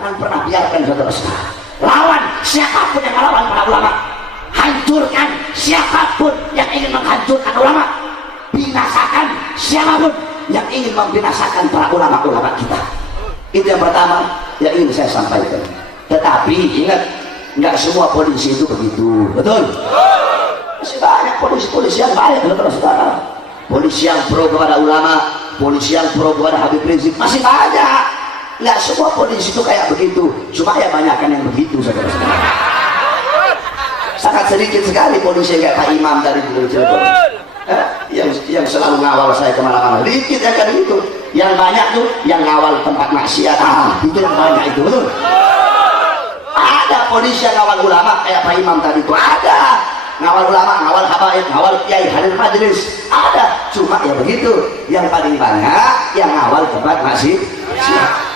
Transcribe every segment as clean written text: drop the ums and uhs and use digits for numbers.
jangan pernah biarkan saudara-saudara. Lawan siapapun yang melawan para ulama, hancurkan siapapun yang ingin menghancurkan ulama, binasakan siapapun yang ingin membinasakan para ulama-ulama kita. Itu yang pertama yang ingin saya sampaikan. Tetapi ingat, nggak semua polisi itu begitu, betul? Masih banyak polisi-polisi yang baik, saudara-saudara. Polisi yang pro kepada ulama, polisi yang pro kepada Habib Rizik, masih banyak. Nggak semua polisi itu kayak begitu, cuma ya banyakkan yang begitu, saudara-saudara. Sangat sedikit sekali polisi yang kayak Pak Imam dari Cirebon, yang selalu ngawal saya kemana-mana. Dikit ya kan itu. Yang banyak tuh yang ngawal tempat maksiat, itu yang banyak itu, betul? Ada polisi yang ngawal ulama kayak Pak Imam tadi itu, ada. Ngawal ulama, ngawal habaib, ngawal kiai, hadir majelis, ada. Cuma ya begitu, yang paling banyak yang ngawal tempat maksiat.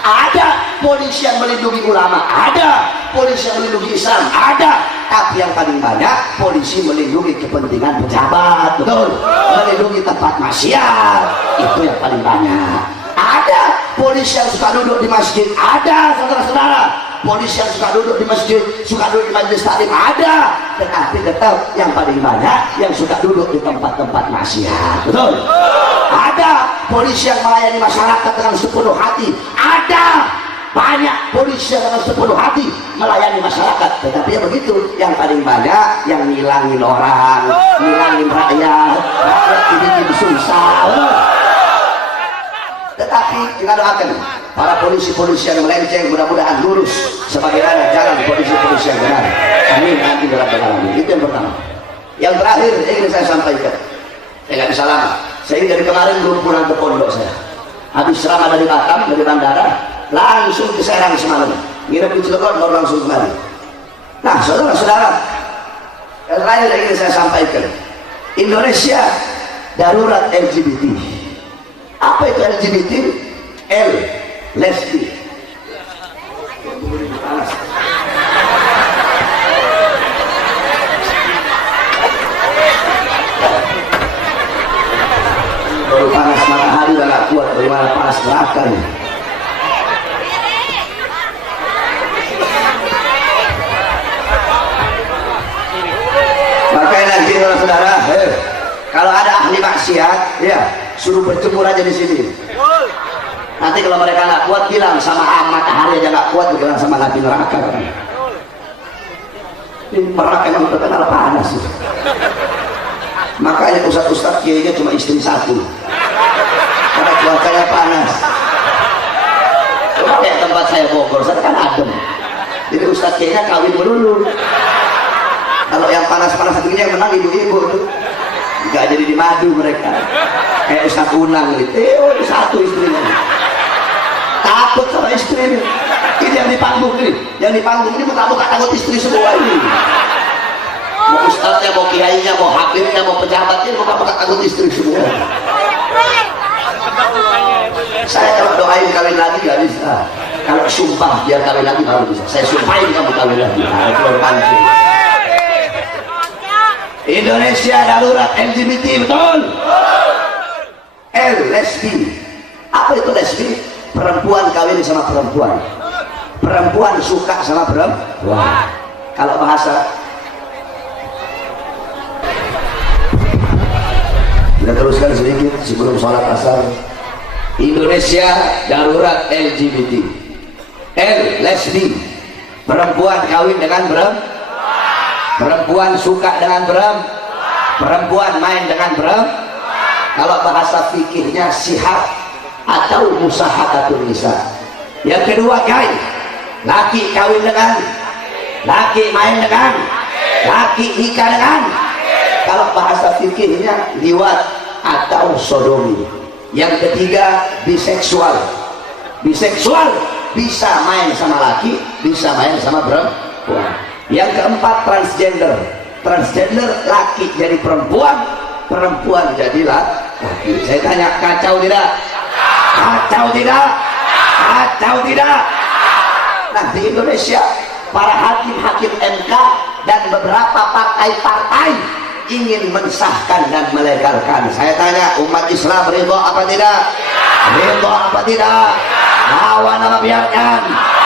Ada polisi yang melindungi ulama, ada polisi yang melindungi Islam, ada. Tapi yang paling banyak polisi melindungi kepentingan pejabat, betul? Melindungi tempat maksiat, itu yang paling banyak. Ada polisi yang suka duduk di masjid, ada, saudara-saudara. Polisi yang suka duduk di masjid, suka duduk di majelis taklim, ada. Tetapi tetap yang paling banyak yang suka duduk di tempat-tempat maksiat, betul? Ada polisi yang melayani masyarakat dengan sepenuh hati, ada. Banyak polisi yang dengan sepenuh hati melayani masyarakat. Tetapi ya begitu, yang paling banyak yang ngilangin orang, ngilangin rakyat dibikin susah. Tetapi kita doakan para polisi-polisi yang melenceng mudah-mudahan lurus sebagaimana jalan polisi-polisi yang benar. Amin, amin ya rabbal alamin. Itu yang pertama. Yang terakhir ingin saya sampaikan, saya nggak bisa lama. Saya ini dari kemarin belum pulang ke pondok saya. Habis ceramah dari Batam, dari bandara, langsung ke Serang semalam. Nginep di Cilegon baru langsung kembali. Nah, saudara-saudara, yang terakhir yang ingin saya sampaikan, Indonesia darurat LGBT. Apa itu LGBT? L, lesbi. Baru panas matahari udah gak kuat, bagaimana panas neraka nih. Makanya nanti saudara, kalau ada ahli maksiat, ya suruh berjemur aja di sini. Nanti kalau mereka nggak kuat bilang sama matahari aja nggak kuat, bilang sama nabi neraka. Ini neraka yang terkenal panas. Makanya ustaz-ustaz kiainya cuma istri satu, karena cuacanya panas. Coba kayak tempat saya Bogor, saya kan adem. Jadi ustaz kiainya kawin melulu. Kalau yang panas-panas begini yang menang ibu-ibu tuh. Nggak jadi di madu mereka, kayak Ustaz Unang gitu. Satu istrinya takut sama istrinya. Ini yang di panggung ini, muka-muka takut istri semua ini. Mau ustaznya, mau kiainya, mau habibnya, mau pejabatnya, muka-muka takut istri semua. Saya kalau doain kawin lagi nggak bisa. Kalau sumpah biar kawin lagi baru bisa. Saya sumpahin kamu kawin lagi. Nah, itu baru pancing. Indonesia darurat LGBT, betul? L, lesbi. Apa itu lesbi? Perempuan kawin sama perempuan, perempuan suka sama perempuan. Kalau bahasa kita teruskan sedikit sebelum sholat asar. Indonesia darurat LGBT. L, lesbi. Perempuan kawin dengan perempuan, perempuan suka dengan perempuan, main dengan perempuan. Kalau bahasa fikihnya sihab atau musahakatun nisa. Yang kedua gay, laki kawin dengan laki, main dengan laki, nikah dengan. Kalau bahasa fikihnya liwat atau sodomi. Yang ketiga biseksual. Biseksual bisa main sama laki, bisa main sama perempuan. Yang keempat transgender. Transgender laki jadi perempuan, perempuan jadi laki. Saya tanya, kacau tidak? Kacau tidak? Kacau tidak? Nah, di Indonesia para hakim-hakim MK dan beberapa partai-partai ingin mensahkan dan melegalkan. Saya tanya, umat Islam ridho apa tidak? Ridho apa tidak? Lawan apa biarkan?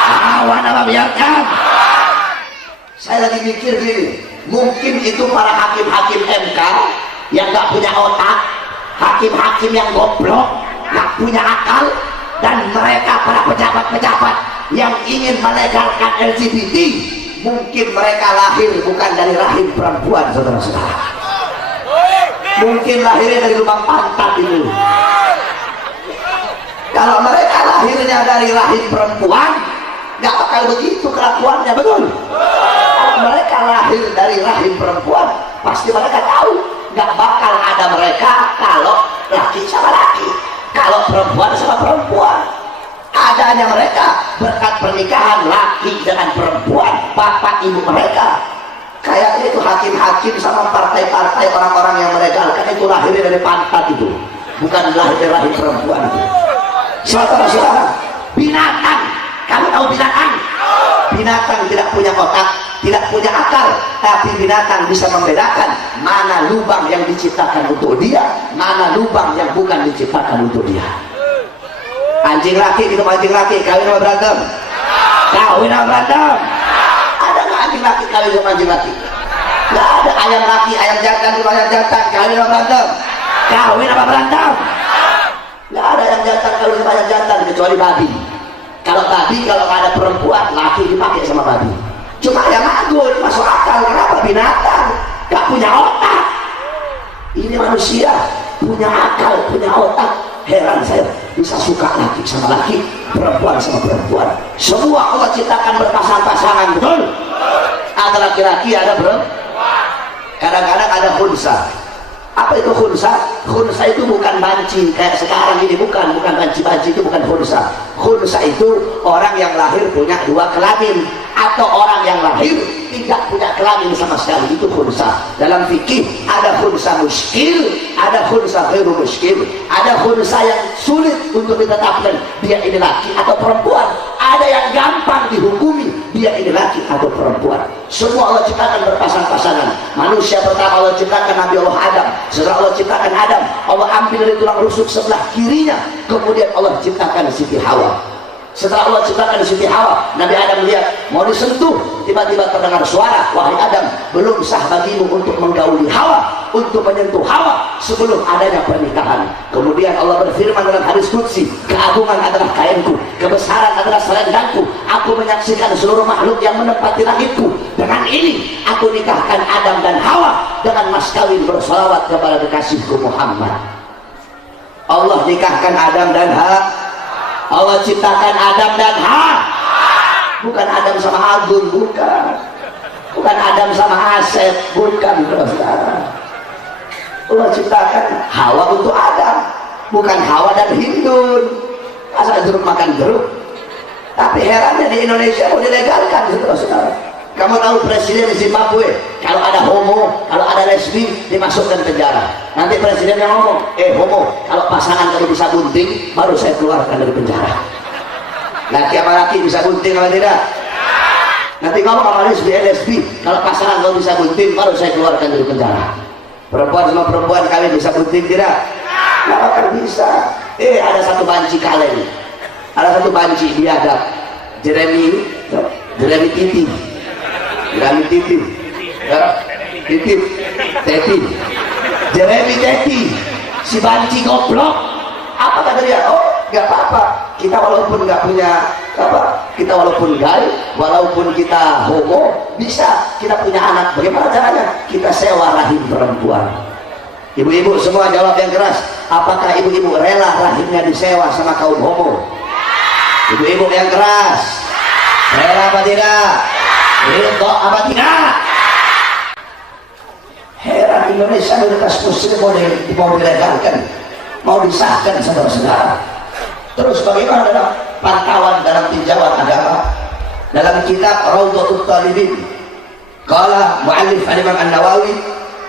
Lawan lawan apa biarkan. Saya lagi mikir gini, mungkin itu para hakim-hakim MK yang gak punya otak, hakim-hakim yang goblok, gak punya akal, dan mereka para pejabat-pejabat yang ingin melegalkan LGBT. Mungkin mereka lahir bukan dari rahim perempuan, saudara-saudara. Mungkin lahirnya dari lubang pantat itu. Kalau mereka lahirnya dari rahim perempuan, gak bakal begitu kelakuannya, betul? Kalau mereka lahir dari rahim perempuan, pasti mereka tahu gak bakal ada mereka kalau laki sama laki, kalau perempuan sama perempuan. Adanya mereka berkat pernikahan laki dengan perempuan, bapak ibu mereka. Kayaknya itu hakim-hakim sama partai-partai orang-orang yang melegalkan itu lahirnya dari pantat itu, bukan lahir dari rahim perempuan itu. Saudara-saudara, binatang, kamu tahu binatang? Binatang tidak punya otak, tidak punya akal, tapi binatang bisa membedakan mana lubang yang diciptakan untuk dia, mana lubang yang bukan diciptakan untuk dia. Anjing laki gitu, anjing laki kawin sama berantem, kawin sama berantem. Ada nggak anjing laki kawin sama anjing laki? Nggak ada. Ayam laki, ayam jantan sama ayam jantan kawin sama berantem, kawin sama berantem. Nggak ada ayam jantan kawin sama ayam jantan kecuali babi. Kalau babi, kalau ada perempuan laki dipakai sama babi. Cuma ayam agung masuk akal. Kenapa? Binatang nggak punya otak. Ini manusia punya akal, punya otak. Heran saya bisa suka laki sama laki, perempuan sama perempuan. Semua Allah ciptakan berpasang-pasangan, betul? Ada laki-laki, ada perempuan. Kadang-kadang ada khunsa. Apa itu khunsa? Khunsa itu bukan banci kayak sekarang ini, bukan banci-banci, itu bukan khunsa. Khunsa itu orang yang lahir punya dua kelamin, atau orang yang lahir tidak punya kelamin sama sekali, itu khunsa. Dalam fikih ada khunsa muskil, ada khunsa ghairu muskil. Ada khunsa yang sulit untuk ditetapkan dia ini laki atau perempuan, ada yang gampang dihukumi dia ini laki atau perempuan. Semua Allah ciptakan berpasang-pasangan. Manusia pertama Allah ciptakan Nabi Allah Adam. Setelah Allah ciptakan Adam, Allah ambil dari tulang rusuk sebelah kirinya, kemudian Allah ciptakan Siti Hawa. Setelah Allah ciptakan Siti Hawa, Nabi Adam lihat mau disentuh, tiba-tiba terdengar suara, wahai Adam, belum sah bagimu untuk menggauli Hawa, untuk menyentuh Hawa sebelum adanya pernikahan. Kemudian Allah berfirman dalam hadis qudsi, keagungan adalah kainku, kebesaran adalah selendangku, aku menyaksikan seluruh makhluk yang menempati langitku. Dengan ini aku nikahkan Adam dan Hawa dengan mas kawin bersolawat kepada kekasihku Muhammad. Allah nikahkan Adam dan Hawa. Allah ciptakan Adam dan Hawa, bukan Adam sama Agung, bukan Adam sama Asep, bukan, saudara. Allah ciptakan Hawa untuk Adam, bukan Hawa dan Hindun. Asal jeruk makan jeruk. Tapi herannya di Indonesia mau dilegalkan, saudara-saudara. Kamu tahu presiden di Zimbabwe, kalau ada homo, kalau ada lesbi, dimasukkan penjara. Nanti presiden yang ngomong, homo, kalau pasangan kamu bisa bunting, baru saya keluarkan dari penjara. Laki sama laki bisa bunting apa tidak? Nanti ngomong sama lesbi, kalau pasangan kamu bisa bunting, baru saya keluarkan dari penjara. Perempuan sama perempuan kalian bisa bunting tidak? Nggak akan bisa. Ada satu banci kalian, ada satu banci biadab, Jeremy Titi. Jeremy Titi, Jeremy Titi, si banci goblok. Apa kata dia? Oh, nggak apa-apa. Kita walaupun nggak punya apa, kita walaupun gay, walaupun kita homo, bisa kita punya anak. Bagaimana caranya? Kita sewa rahim perempuan. Ibu-ibu semua jawab yang keras. Apakah ibu-ibu rela rahimnya disewa sama kaum homo? Ibu-ibu yang keras, rela apa tidak? Ridho apa tidak? Heran, Indonesia mayoritas muslim mau dilegalkan, mau disahkan, saudara-saudara. Terus bagaimana dalam pantauan, dalam tinjauan agama? Dalam kitab Raudhatul Talibin, qala mu'allif Imam An-Nawawi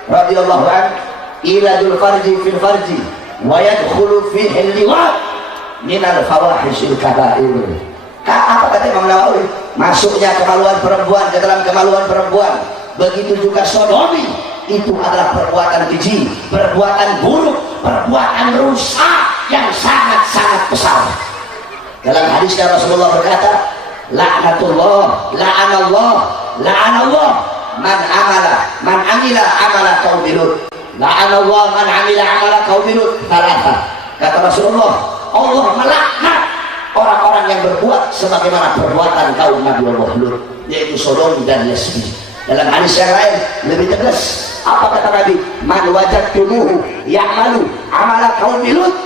radhiyallahu anhu, iladul farji fil farji wa yadkhulu fihi al-liwat min al-fawahishil kaba'ir. Apa kata Imam Nawawi? Masuknya kemaluan perempuan ke dalam kemaluan perempuan, begitu juga sodomi, itu adalah perbuatan keji, perbuatan buruk, perbuatan rusak yang sangat-sangat besar. Dalam hadisnya Rasulullah berkata, La'natullah, la'anallah, la'anallah man amila amala qaumi Lut. La'anallah man amila amala qaumi Lut. Kata Rasulullah, Allah melaknat orang-orang yang berbuat sebagaimana perbuatan kaum Nabi Allah Lut, yaitu Sodom dan Lesbi. Dalam hadis yang lain lebih tegas, apa kata Nabi? Man wajadtumuhu ya'malu amala qaumi Lut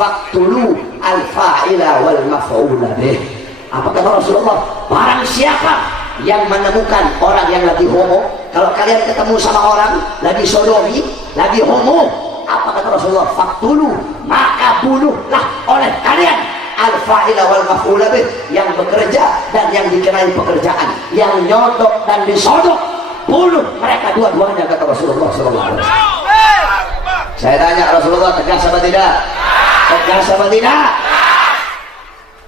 faqtulu al-fa'ila wal maf'ula bih. Apa kata Rasulullah? Barang siapa yang menemukan orang yang lagi homo, kalau kalian ketemu sama orang lagi sodomi, lagi homo, apa kata Rasulullah? Faqtulu, maka bunuhlah oleh kalian al-fa'ila wal maf'ula bih, yang bekerja dan yang dikenai pekerjaan, yang nyodok dan disodok, bunuh mereka dua-duanya, kata Rasulullah SAW. Saya tanya, Rasulullah tegas apa tidak? Tegas apa tidak?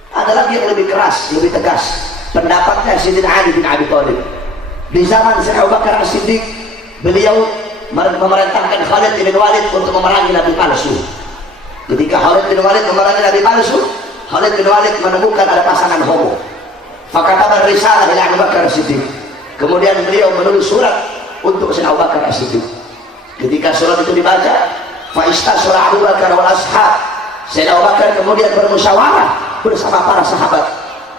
Ada lagi yang lebih keras, lebih tegas. Pendapatnya Sayyidina Ali bin Abi Thalib. Di zaman Sayyidina Abu Bakar As-Siddiq, beliau memerintahkan Khalid bin Walid untuk memerangi nabi palsu. Ketika Khalid bin Walid memerangi nabi palsu, Khalid bin Walid menemukan ada pasangan homo. Fakataba risalah ila Abu Bakar As-Siddiq. Kemudian beliau menulis surat untuk Sayyidina Abu Bakar As-Siddiq. Ketika surat itu dibaca, fa istasara Abu Bakar wal ashab. Sayyidina Abu Bakar kemudian bermusyawarah bersama para sahabat.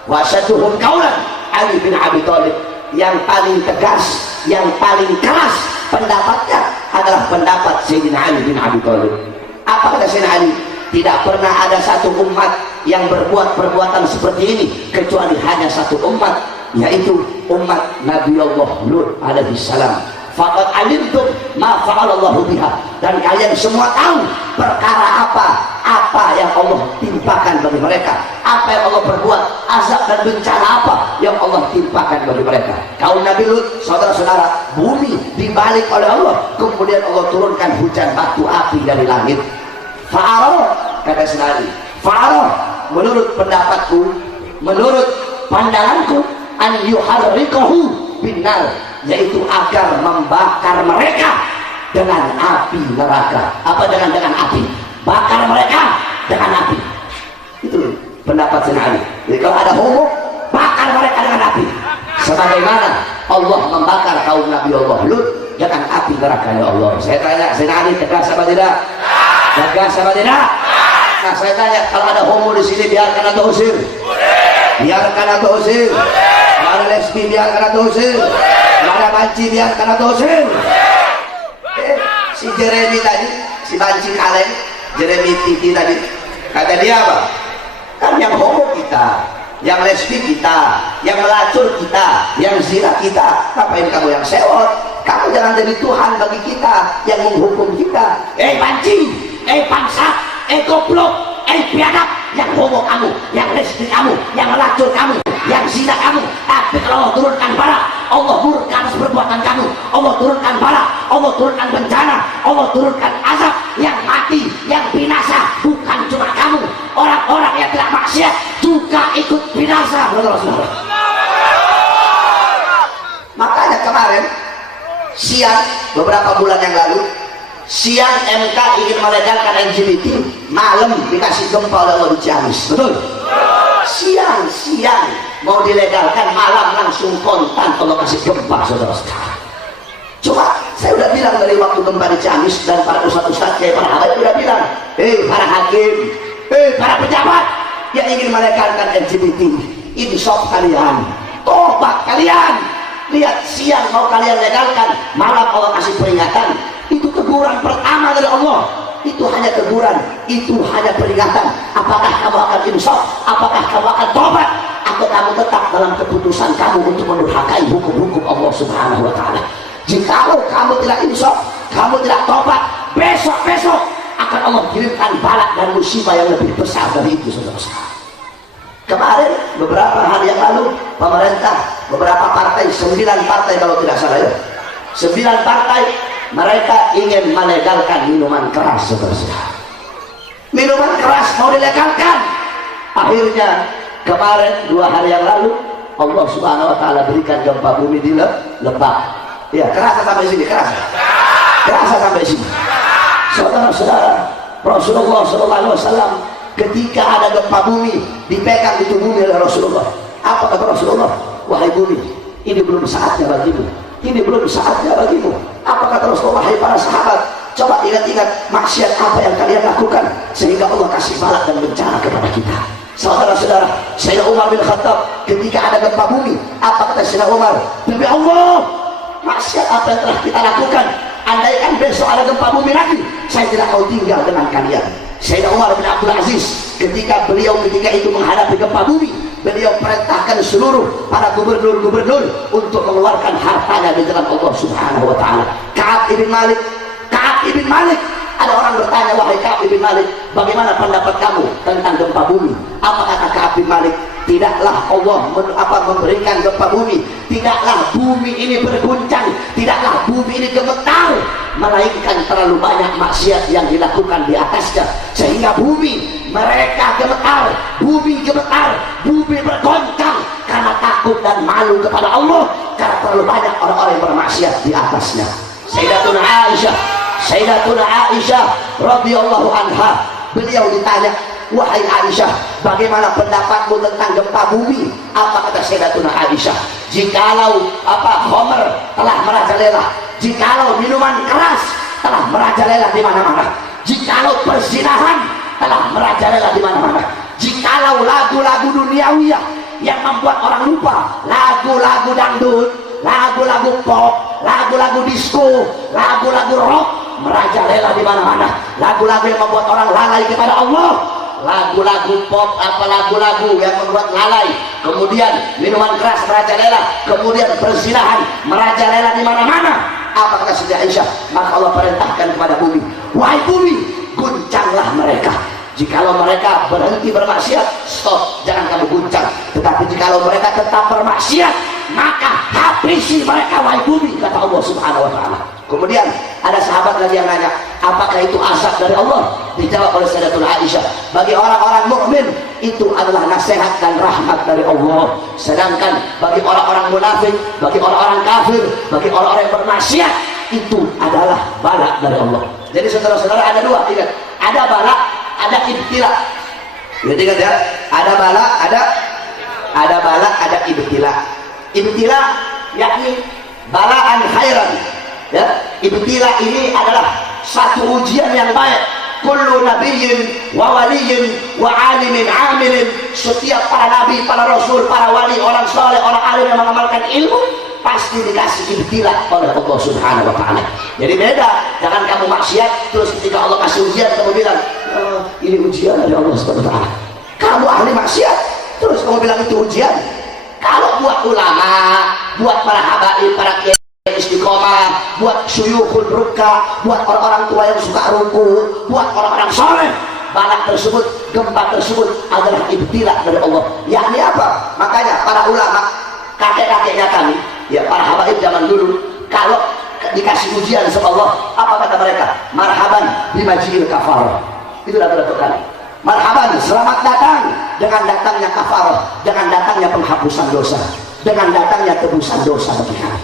Wasyaduhum kaulan Ali bin Abi Thalib, yang paling tegas, yang paling keras pendapatnya adalah pendapat Sayyidina Ali bin Abi Thalib. Apa kata Sayyidina Ali? Tidak pernah ada satu umat yang berbuat perbuatan seperti ini kecuali hanya satu umat, yaitu umat Nabi Allah Lut alaihi salam. Faqad alimtum ma fa'alallahu biha, dan kalian semua tahu perkara apa yang Allah timpakan bagi mereka, apa yang Allah perbuat, azab dan bencana apa yang Allah timpakan bagi mereka. Kaum Nabi Lut, saudara-saudara, bumi dibalik oleh Allah, kemudian Allah turunkan hujan batu api dari langit. Fa'aroh, kata Sinali, fa'aroh, menurut pendapatku, menurut pandanganku, an yuharrikahu binar, yaitu agar membakar mereka dengan api neraka. Apa dengan api? Bakar mereka dengan api. Itu pendapat Sayyidina Ali. Jadi kalau ada homo, bakar mereka dengan api, sebagaimana Allah membakar kaum Nabi Allah Lut dengan api neraka. Ya Allah, saya tanya, Sayyidina Ali tegas apa tidak? Tegas apa tidak? Nah, saya tanya, kalau ada homo di sini biarkan atau usir? Biarkan atau usir? Kalau ada lesbi biarkan atau usir? Kalau ada banci biarkan atau usir? Si Jeremy tadi, si banci kaleng, Jeremy Titi tadi, kata dia apa? Kan yang homo kita, yang lesbi kita, yang melacur kita, yang zina kita. Ngapain kamu yang sewot? Kamu jangan jadi Tuhan bagi kita, yang menghukum kita. Banci, bangsa, goblok, biadab, yang homo kamu, yang lesbi kamu, yang melacur kamu, yang zina kamu. Tapi kalau Allah turunkan bala, Allah murka atas perbuatan kamu, Allah turunkan bala, Allah turunkan bencana, Allah turunkan azab, yang mati, yang binasa bukan cuma kamu, orang-orang yang tidak maksiat juga ikut binasa. Makanya kemarin siang, beberapa bulan yang lalu, siang MK ingin melegalkan LGBT, malam dikasih gempa oleh Allah di Ciamis. Betul? Siang mau dilegalkan, malam langsung kontan Allah kasih gempa, saudara-saudara. Cuma saya udah bilang dari waktu gempa di Ciamis, dan para ustadz-ustadz kayak para hakim udah bilang, para hakim, para pejabat yang ingin melegalkan LGBT, insaf kalian, tobat kalian. Lihat, siang mau kalian legalkan, malam Allah kasih peringatan. Itu teguran pertama dari Allah. Itu hanya teguran, itu hanya peringatan. Apakah kamu akan insaf? Apakah kamu akan tobat? Atau kamu tetap dalam keputusan kamu untuk mendurhakai hukum-hukum Allah Subhanahu wa Ta'ala? Jikalau kamu tidak insaf, kamu tidak tobat, besok-besok akan Allah kirimkan balak dan musibah yang lebih besar dari itu, saudara-saudara. Kemarin, beberapa hari yang lalu, pemerintah, beberapa partai, 9 partai kalau tidak salah ya, 9 partai, mereka ingin melegalkan minuman keras, saudara-saudara. Minuman keras mau dilegalkan. Akhirnya kemarin 2 hari yang lalu, Allah Subhanahu wa Ta'ala berikan gempa bumi di Lebak. Ya, kerasa sampai sini, kerasa sampai sini. Saudara-saudara, Rasulullah SAW ketika ada gempa bumi, dipegang itu bumi oleh Rasulullah. Apa kata Rasulullah? wahai bumi, ini belum saatnya bagimu, ini belum saatnya bagimu. Apa kata Rasulullah? Wahai para sahabat, coba ingat-ingat maksiat apa yang kalian lakukan sehingga Allah kasih balak dan bencana kepada kita. Saudara-saudara, Sayyidina Umar bin Khattab ketika ada gempa bumi, apa kata Sayyidina Umar? Demi Allah, maksiat apa yang telah kita lakukan, andaikan besok ada gempa bumi lagi, saya tidak mau tinggal dengan kalian. Sayyidina Umar bin Abdul Aziz ketika itu menghadapi gempa bumi, beliau perintahkan seluruh para gubernur-gubernur untuk mengeluarkan hartanya di jalan Allah Subhanahu wa taala. Ka'ab ibn Malik, ada orang bertanya, wahai Ka'ab ibn Malik, bagaimana pendapat kamu tentang gempa bumi? Apa kata Ka'ab ibn Malik? Tidaklah Allah memberikan gempa bumi, tidaklah bumi ini berguncang, tidaklah bumi ini gemetar, melainkan terlalu banyak maksiat yang dilakukan di atasnya sehingga bumi mereka gemetar, bumi bergoncang karena takut dan malu kepada Allah karena terlalu banyak orang-orang yang bermaksiat di atasnya. Sayyidatuna Aisyah radhiyallahu anha, beliau ditanya, wahai Aisyah, bagaimana pendapatmu tentang gempa bumi? Apa kata Sayyidatuna Aisyah? Jikalau khamr telah merajalela, jikalau minuman keras telah merajalela di mana-mana, jikalau perzinahan telah merajalela di mana-mana, jikalau lagu-lagu duniawiyah yang membuat orang lupa, lagu-lagu dangdut, lagu-lagu pop, lagu-lagu disco, lagu-lagu rock merajalela di mana-mana, lagu-lagu yang membuat orang lalai kepada Allah, lagu-lagu pop, lagu-lagu yang membuat lalai, kemudian minuman keras merajalela, kemudian perzinahan merajalela di mana-mana. Apa kata Siti Aisyah? Maka Allah perintahkan kepada bumi, wahai bumi, guncanglah mereka. Jikalau mereka berhenti bermaksiat, stop, jangan kamu guncang. Tetapi jikalau mereka tetap bermaksiat, maka habisi mereka, wahai bumi, kata Allah Subhanahu wa taala. Kemudian ada sahabat lagi yang nanya, apakah itu azab dari Allah? Dijawab oleh Sayyidatuna Aisyah, bagi orang-orang mukmin itu adalah nasihat dan rahmat dari Allah. Sedangkan bagi orang-orang munafik, bagi orang-orang kafir, bagi orang-orang yang bermaksiat, itu adalah bala dari Allah. Jadi saudara-saudara, ada dua, ingat, ada bala, ada ibtila. Ingat ya, ada bala, ada ibtila. Ibtila yakni balaan khairan. Ya, ibtila ini adalah satu ujian yang baik. Kullu nabiyyin wa waliyyin wa alimin amilin, setiap para nabi, para rasul, para wali, orang saleh, orang alim yang mengamalkan ilmu pasti dikasih ibtila oleh Allah Subhanahu wa taala. Jadi beda, jangan kamu maksiat terus ketika Allah kasih ujian kamu bilang, ini ujian dari Allah Subhanahu wa taala. Kamu ahli maksiat terus kamu bilang itu ujian. Kalau buat ulama, buat para habaib, para kiai istiqomah, buat syuyukhul rukka, buat orang-orang tua yang suka ruku, buat orang-orang soleh, balak tersebut, gempa tersebut adalah ibtila dari Allah. Yakni apa? Makanya para ulama, kakek-kakeknya kami, ya para habaib zaman dulu, kalau dikasih ujian sama Allah, apa kata mereka? Marhaban bimajiil kafarah. Itu lagu-lagu kami. Marhaban, selamat datang dengan datangnya kafarah, dengan datangnya penghapusan dosa, dengan datangnya tebusan dosa bagi kami.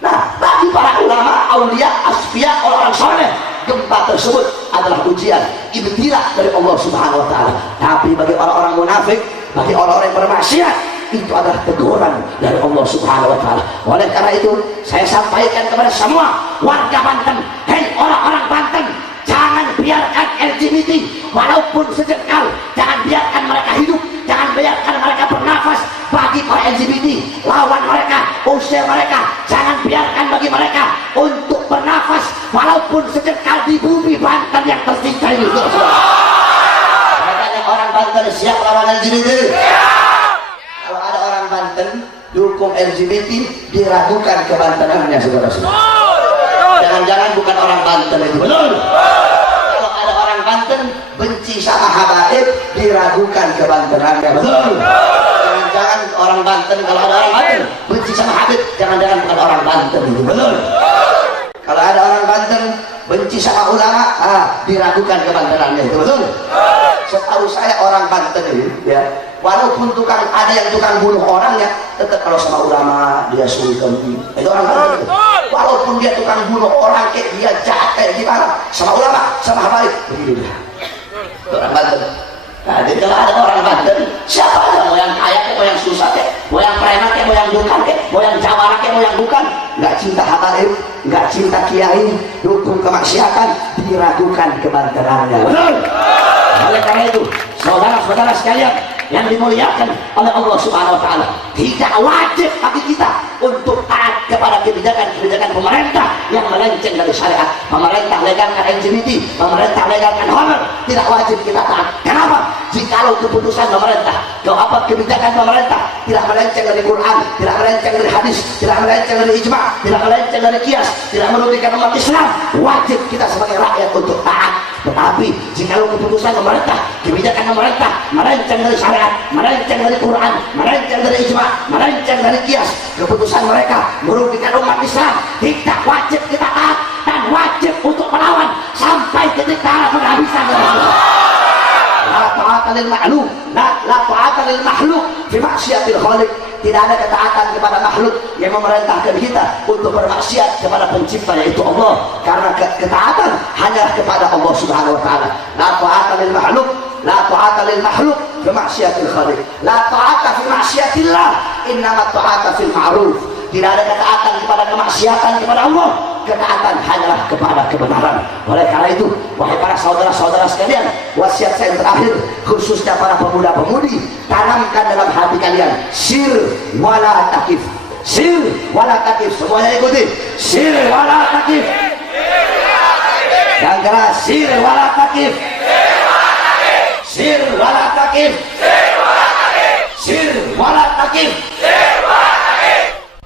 Nah, bagi para ulama, aulia, asfiya, orang soleh, gempa tersebut adalah ujian, ibtila dari Allah Subhanahu wa taala. Tapi bagi orang-orang munafik, bagi orang-orang yang bermaksiat, itu adalah teguran dari Allah Subhanahu wa taala. Oleh karena itu, saya sampaikan kepada semua warga Banten, hei orang-orang Banten, jangan biarkan LGBT walaupun sejengkal, jangan biarkan mereka hidup, jangan biarkan mereka bernafas. Bagi para LGBT, lawan mereka, usir mereka, jangan biarkan bagi mereka untuk bernafas walaupun sejengkal di bumi Banten yang tercinta ini. Makanya orang Banten siap lawan LGBT. Kalau ada orang Banten dukung LGBT, diragukan kebantenannya, saudara-saudara. Jangan-jangan bukan orang Banten itu. Betul. Kalau ada orang Banten benci sama habaib, diragukan kebantenannya. Betul. Jangan orang Banten, kalau ada orang Banten benci sama Habib, jangan-jangan bukan orang Banten itu. Betul. Kalau ada orang Banten benci sama ulama, diragukan kebantenannya itu. Betul. Setahu saya orang Banten ini, ya, walaupun ada yang tukang bunuh orangnya, tetap kalau sama ulama dia sultan. Itu orang Banten. Walaupun dia tukang bunuh orang, kayak dia jahat kayak gimana, sama ulama, sama Habib, begitu dia. Orang Banten. Nah, jadi kalau ada orang Banten, siapa aja, mau yang kaya, mau yang susah, mau yang preman, mau yang bukan, mau yang jawara, mau yang bukan, nggak cinta habaib, nggak cinta kiai, dukung kemaksiatan, diragukan kebenarannya. Betul. Oleh karena itu, saudara-saudara sekalian yang dimuliakan oleh Allah Subhanahu wa taala, tidak wajib bagi kita untuk taat kepada kebijakan-kebijakan pemerintah yang melenceng dari syariat. Pemerintah legalkan LGBT, pemerintah legalkan honor, tidak wajib kita taat. Kenapa? Jikalau keputusan pemerintah, kebijakan pemerintah tidak melenceng dari Quran, tidak melenceng dari hadis, tidak melenceng dari ijma', tidak melenceng dari qiyas, tidak merugikan umat Islam, wajib kita sebagai rakyat untuk taat. Tetapi jikalau keputusan pemerintah, kebijakan pemerintah melenceng dari syariat, melenceng dari Quran, melenceng dari ijma', melenceng dari qiyas, keputusan mereka merugikan umat Islam, tidak wajib kita taat dan wajib untuk melawan sampai ketika penghabisan. La ta'ata lil ma'lum, la ta'ata lil makhluk fi maksiatil khaliq. Tidak ada ketaatan kepada makhluk yang memerintahkan kita untuk bermaksiat kepada pencipta, yaitu Allah. Karena ketaatan hanya kepada Allah Subhanahu wa taala. La ta'ata lil makhluk, la ta'ata lil makhluk fi maksiatil khaliq. La ta'ata fi maksiatillah, innama ta'ata fil ma'ruf. Tidak ada ketaatan kepada kemaksiatan kepada Allah, ketaatan hanyalah kepada kebenaran. Oleh karena itu, wahai para saudara-saudara sekalian, wasiat saya yang terakhir khususnya para pemuda-pemudi, tanamkan dalam hati kalian sir wala takif. Sir wala takif, semuanya ikuti. Sir wala takif. Yang keras, sir wala takif. Sir wala takif. Sir wala takif.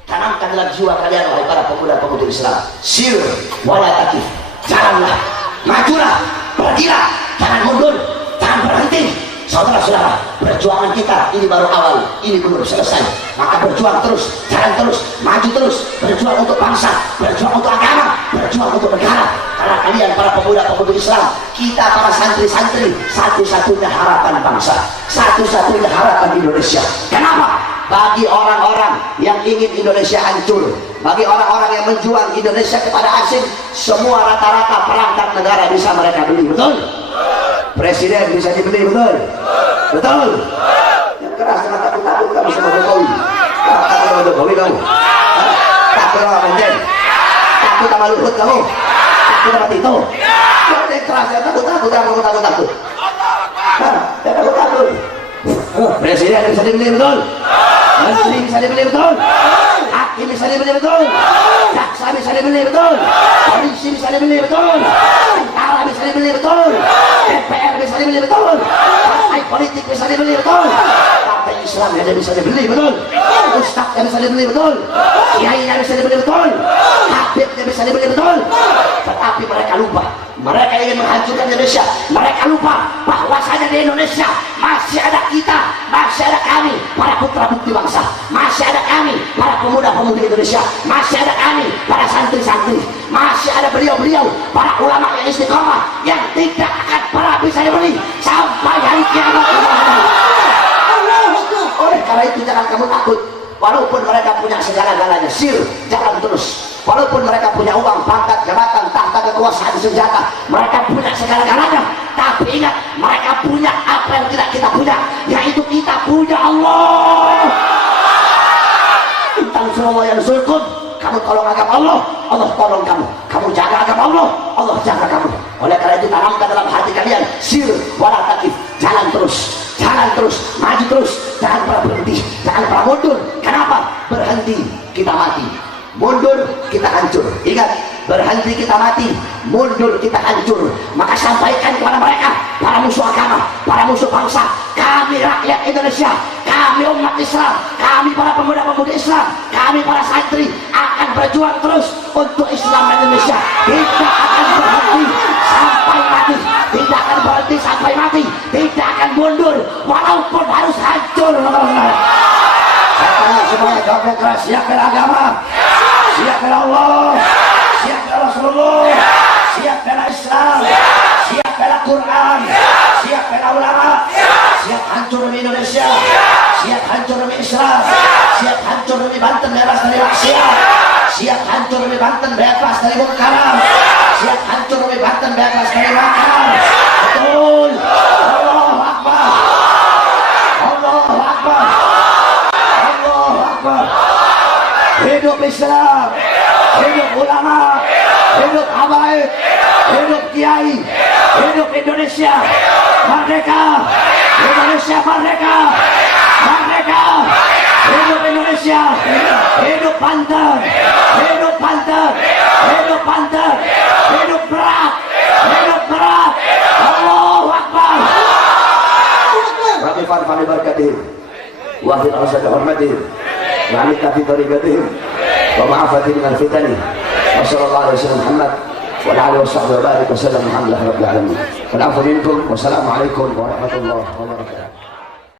Tanamkan dalam jiwa kalian wahai para pemuda-pemudi Islam, sir wala takif. Jalanlah, majulah, pergilah, jangan mundur, jangan berhenti. Saudara-saudara, perjuangan kita ini baru awal, ini belum selesai. Maka berjuang terus, jalan terus, maju terus, berjuang untuk bangsa, berjuang untuk agama, berjuang untuk negara. Karena kalian para pemuda-pemudi Islam, kita para santri-santri, satu-satunya harapan bangsa, satu-satunya harapan Indonesia. Kenapa? Bagi orang-orang yang ingin Indonesia hancur, bagi orang-orang yang menjual Indonesia kepada asing, semua rata-rata perangkat negara bisa mereka beli, betul? Presiden bisa dibeli, betul? Betul? Yang keras, jangan takut-takut kamu sama Jokowi. Takut sama Jokowi kamu? Takut sama Presiden? Takut sama Luhut kamu? Takut sama Tito? Yang keras, jangan takut-takut kamu, takut-takut. Jangan takut-takut. Presiden bisa dibeli, betul? Menteri bisa dibeli, betul? Hakim bisa dibeli, betul? Jaksa bisa dibeli, betul? Polisi bisa dibeli, betul? Tentara bisa dibeli, betul? DPR bisa dibeli, betul? Partai politik bisa dibeli, betul? Partai Islam aja bisa dibeli, betul? Ustadznya bisa dibeli, betul? Kiainya bisa dibeli, betul? Habibnya bisa dibeli, betul? Tetapi mereka lupa, mereka ingin menghancurkan Indonesia. Mereka lupa bahwasanya di Indonesia masih ada kita, masih ada kami, para putra putri bangsa, masih ada kami, para pemuda-pemudi Indonesia, masih ada kami, para santri-santri, masih ada beliau-beliau, para ulama yang istiqomah, yang tidak akan pernah bisa dibeli sampai hari kiamat. Oleh karena itu jangan kamu takut, walaupun mereka punya segala-galanya, sir, jalan terus. Walaupun mereka punya uang, pangkat, jabatan, tahta, kekuasaan, senjata, mereka punya segala-galanya, tapi ingat, mereka punya apa yang tidak kita punya, yaitu kita punya Allah. Intan semua yang surkun, kamu tolong agama Allah, Allah tolong kamu. Kamu jaga agama Allah, Allah jaga kamu. Oleh karena itu tanamkan dalam hati kalian sir wala takif, jalan terus, jalan terus, maju terus, jangan pernah berhenti, jangan pernah mundur. Kenapa? Berhenti kita mati, mundur kita hancur. Ingat, berhenti kita mati, mundur kita hancur. Maka sampaikan kepada mereka, para musuh agama, para musuh bangsa, kami rakyat Indonesia, kami umat Islam, kami para pemuda-pemudi Islam, kami para santri akan berjuang terus untuk Islam Indonesia. Tidak akan berhenti sampai mati, tidak akan berhenti sampai mati, tidak akan mundur walaupun harus hancur. Saya semuanya jawab keras, siap bela agama, siap bela Allah, siap bela Rasulullah, siap bela Islam, siap bela Quran, siap bela ulama, siap hancur demi Indonesia, siap hancur demi Islam, siap hancur demi Banten bebas dari maksiat, siap hancur demi Banten bebas dari munkaran, siap hancur demi Banten bebas dari makar. Betul. Allahu Akbar, Allahu Akbar, Allahu Akbar. Akbar. Hidup Islam, hidup ulama, hidup habaib, hidup kiai, hidup Indonesia merdeka, Indonesia merdeka, merdeka, hidup Indonesia, hidup Banten, hidup Banten, hidup Banten, hidup berat, hidup berat. Allahu Akbar. Rabbi fa'al barakatihim wa fil awsad hurmatihim wa alikna fi tariqatihim wa ma'afatihim min al-fitani wa sallallahu alaihi wasallam Muhammad wa ala alihi wa sahbihi wa barik wa sallam alhamdulillahi rabbil alamin. Wal afwu minkum wa assalamu alaikum warahmatullahi wabarakatuh.